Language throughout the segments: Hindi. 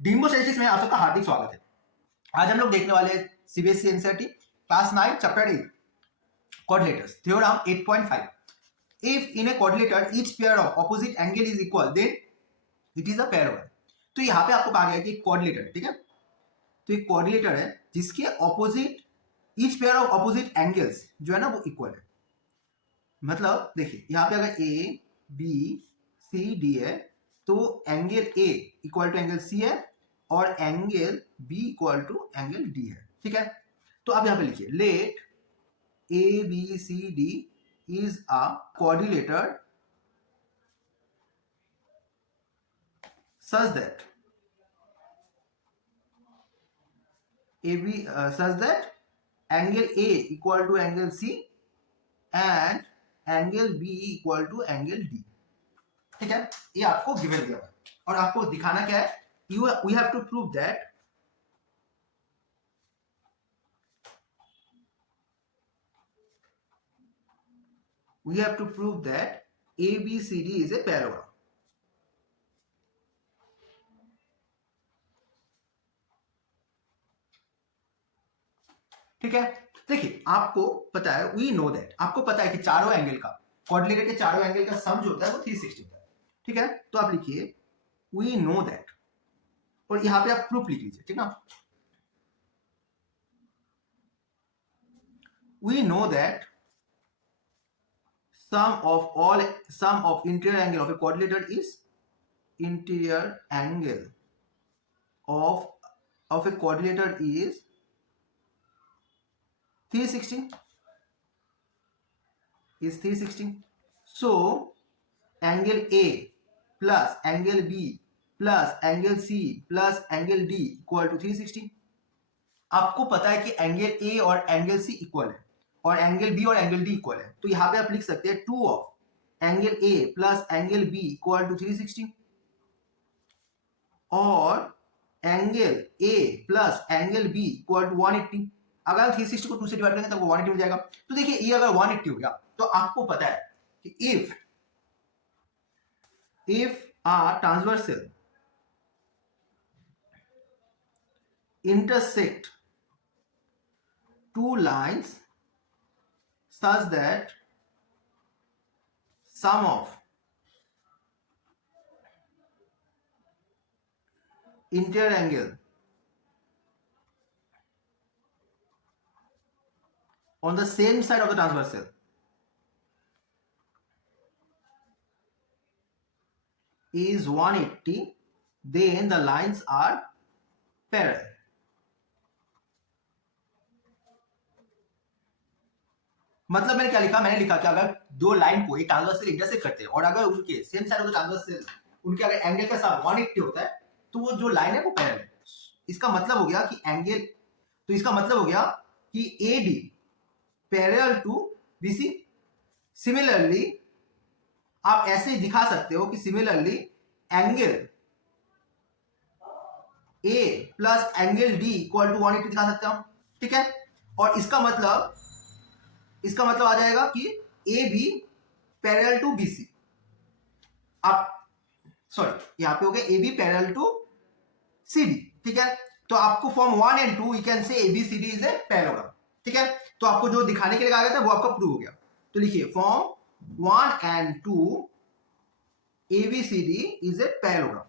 डिम्बो स्टडीज में आप सबका हार्दिक स्वागत है। आज हम लोग देखने वाले हैं CBSE NCERT class 9 chapter 8 quadrilaters theorem 8.5. If in a quadrilater each pair of opposite angle is equal then it is a parabola. तो यहाँ पे आपको कहा गया है कि क्वाड्रिलेटर है, ठीक है। तो एक क्वाड्रिलेटर है जिसके opposite each pair of opposite angles जो है ना वो इक्वल है। मतलब देखिए यहाँ पे अगर ए बी सी डी है तो angle A equal to angle C है और angle B equal to angle D है, ठीक है। तो आप यहां पे लिखिए let A B C D is a quadrilateral such that angle A equal to angle C and angle B equal to angle D, ठीक है। ये आपको गिवन दिया हुआ है और आपको दिखाना क्या है, we have to prove that ABCD is a parallelogram. ठीक है। देखिए आपको पता है, वी नो दैट, आपको पता है कि चारों एंगल का क्वाड्रिलेटर के चारों एंगल का सम जो होता है वो 360 होता है, ठीक है। तो आप लिखिए वी नो दैट और यहां पे आप प्रूफ लिख लीजिए, ठीक ना। We know that sum of interior angle of a quadrilateral is interior angle of a quadrilateral is 360. So angle A plus angle B plus angle C plus angle D equal to 360. आपको पता है कि एंगल A और एंगल C इक्वल है और एंगल B और एंगल D इक्वल है, तो यहां पे आप लिख सकते हैं 2 of angle A plus angle B equal to 360 और angle A plus angle B equal to 180। अगर हम 360 को 2 से डिवाइड करेंगे तो 180 मिल जाएगा। तो देखिए ये अगर 180 हो गया तो आपको पता है कि if a transversal intersect two lines such that sum of interior angle on the same side of the transversal is 180, then the lines are parallel. मतलब मैंने क्या लिखा, मैंने लिखा कि अगर दो लाइन को एक ट्रांसवर्सल इंटरसेक्ट करते हैं और अगर उनके same side of the transversal उनके अगर एंगल का सम 180 होता है तो वो जो लाइन है वो पैरेलल है। इसका मतलब हो गया कि एंगल, तो इसका मतलब हो गया कि AD parallel to BC। Similarly आप ऐसे दिखा सकते हो कि similarly angle A plus angle D equal to 180 दिखा सकते हो, ठीक है। और इसका मतलब आ जाएगा कि AB पैरेलल टू BC। आप सॉरी यहां पे हो गया AB पैरेलल टू CD, ठीक है। तो आपको form 1 and 2 you can say ABCD is a parallelogram, ठीक है। तो आपको जो दिखाने के लिए कहा गया था वो आपका प्रूव हो गया। तो लिखिए form 1 and 2 ABCD is a parallelogram,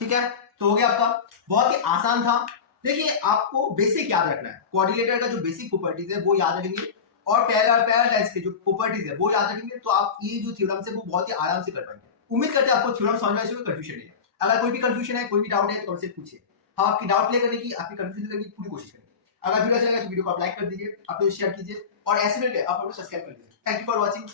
ठीक है। तो हो गया आपका, बहुत ही आसान था। देखिए आपको बेसिक याद रखना है, क्वाड्रिलेटर का जो बेसिक प्रॉपर्टीज है वो याद रखेंगे और पैरेलल लाइंस के जो प्रॉपर्टीज है वो याद रखेंगे तो आप ये जो थ्योरम्स है वो बहुत ही आराम से कर पाएंगे। उम्मीद करते हैं आपको थ्योरम समझ में आए, कंफ्यूजन नहीं है। अगर कोई भी कंफ्यूजन है, कोई भी डाउट है तो हमसे पूछिए, हम आपकी डाउट क्लियर करने की, आपकी कंफ्यूजन करने की पूरी कोशिश करेंगे। अगर वीडियो अच्छा लगा तो वीडियो को आप लाइक कर दीजिए, अपलोड शेयर कीजिए और ऐसे में आप लोग सब्सक्राइब कर लीजिए। Thank you for watching.